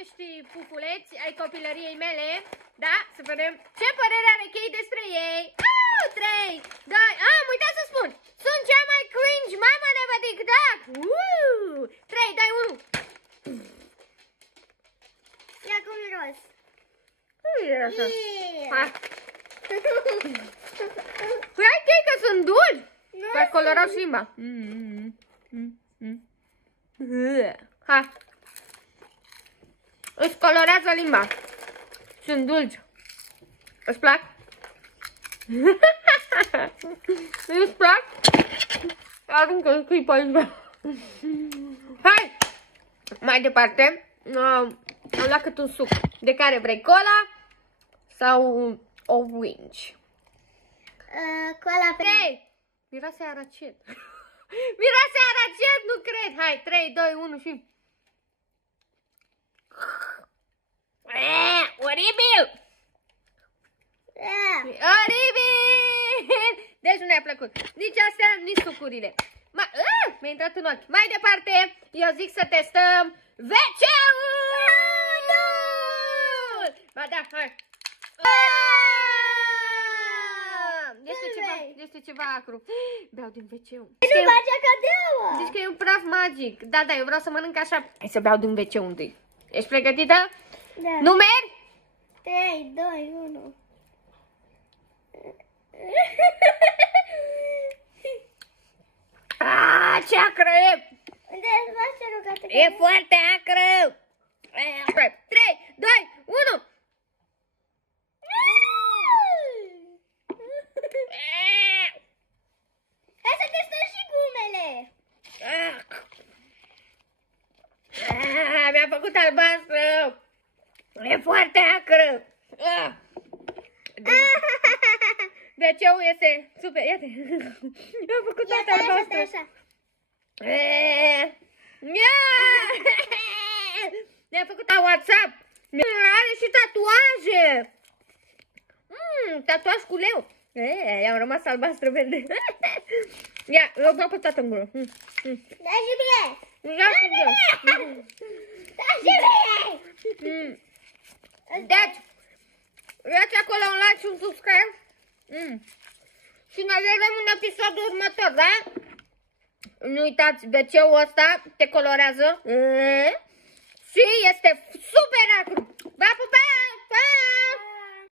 acești pufuleți ai copilăriei mele. Da? Să vedem ce părere are Kate despre ei. 3, 2, am uitat să spun. Sunt cea mai cringe mamă de pe TikTok. 3, 2, 1. Ia cum miros. Hai. Hai, Kate, că sunt dulci. Păi colorau și limba. Hai. Îți colorează limba. Sunt dulci. Îți plac? Îți plac? Aruncă scrii pe aici. Hai! Mai departe. Am luat cât un suc. De care vrei? Cola sau orange? Cola. 3! Miroase aracet. Miroase aracet, nu cred. Hai, 3, 2, 1 și... Oribil! Oribil! Deci nu ne-a plăcut. Nici astea, nici sucurile. Mi-a intrat în ochi. Mai departe, eu zic să testăm WC-ul! Ba da, hai. Este ceva acru. Beau din WC-ul. Nu face cadeaua. Zici că e un praf magic. Da, eu vreau să mănânc așa. Hai să beau din WC-ul întâi. Ești pregătită? Da. Numeri? 3, 2, 1. Ce acră e! E foarte acră! 3, 2, 1! Hai să testăm și gumele! Mi-a făcut albastră! E foarte acră! WC-ul este super, iată! Mi-a făcut toată albastră! Mi-a făcut la WhatsApp! Are și tatuaje! Tatuaj cu leu! I-am rămas albastră verde! Ia, eu beau pe toată în gură! Da și mie! Da și mie! Deci, dați acolo un like și un subscribe. Și ne vedem în episodul următor, da? Nu uitați, WC-ul ăsta te colorează. Și este super acru. Pa, pa, pa!